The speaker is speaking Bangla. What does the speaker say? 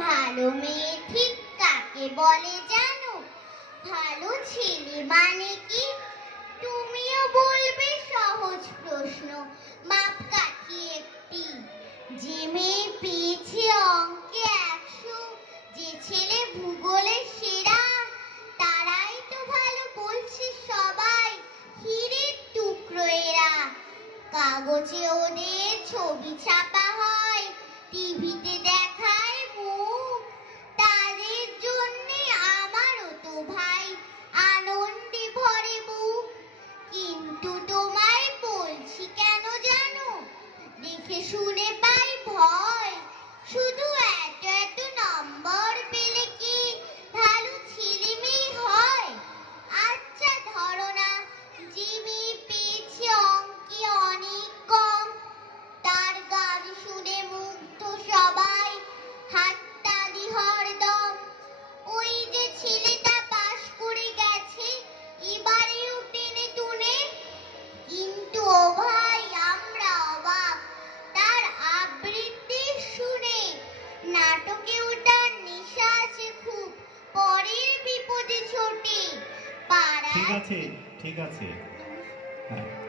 ভালো মেয়ে ঠিক কাকে বলে জানো? ভালো ছেলে মানে কি? তুমিও বলবে সহজ প্রশ্ন, মাপকাঠি একটি। যে মেয়ে পেয়েছে অঙ্কে 100, যে ছেলে ভূগোলে সেরা, তারাই তো ভালো বলছে সবাই, হীরের টুকরো এরা। কাগজে ওদের ছবি ছাপা হয়, টিভিতে দেখায় মুখ, তাদের জন্যে আমারও তো ভাই আনন্দে ভরে বুক। কিন্তু তোমায় বলছি কেন জানো? দেখে শুনে পাই ভয়, শুধু এত এত নম্বর পেলে কি ভালো ছেলে মেয়ে হয়? আচ্ছা ধরো না, যে মেয়ে পেয়েছে অঙ্কে অনেক কম, তার গান শুনে মুগ্ধ সবাই, হাততালি হরদম। ওই যে ছেলেটা পাশ করে গেছে, এবারেও টেনে টুনে, কিন্তু ও ভাই আমরা অবাক তার আবৃত্তি শুনে। নাটকেও তার নেশা আছে খুব, পরের বিপদে ছোটে ঠিক পাড়ায়। আছে, ঠিক আছে। হ্যাঁ।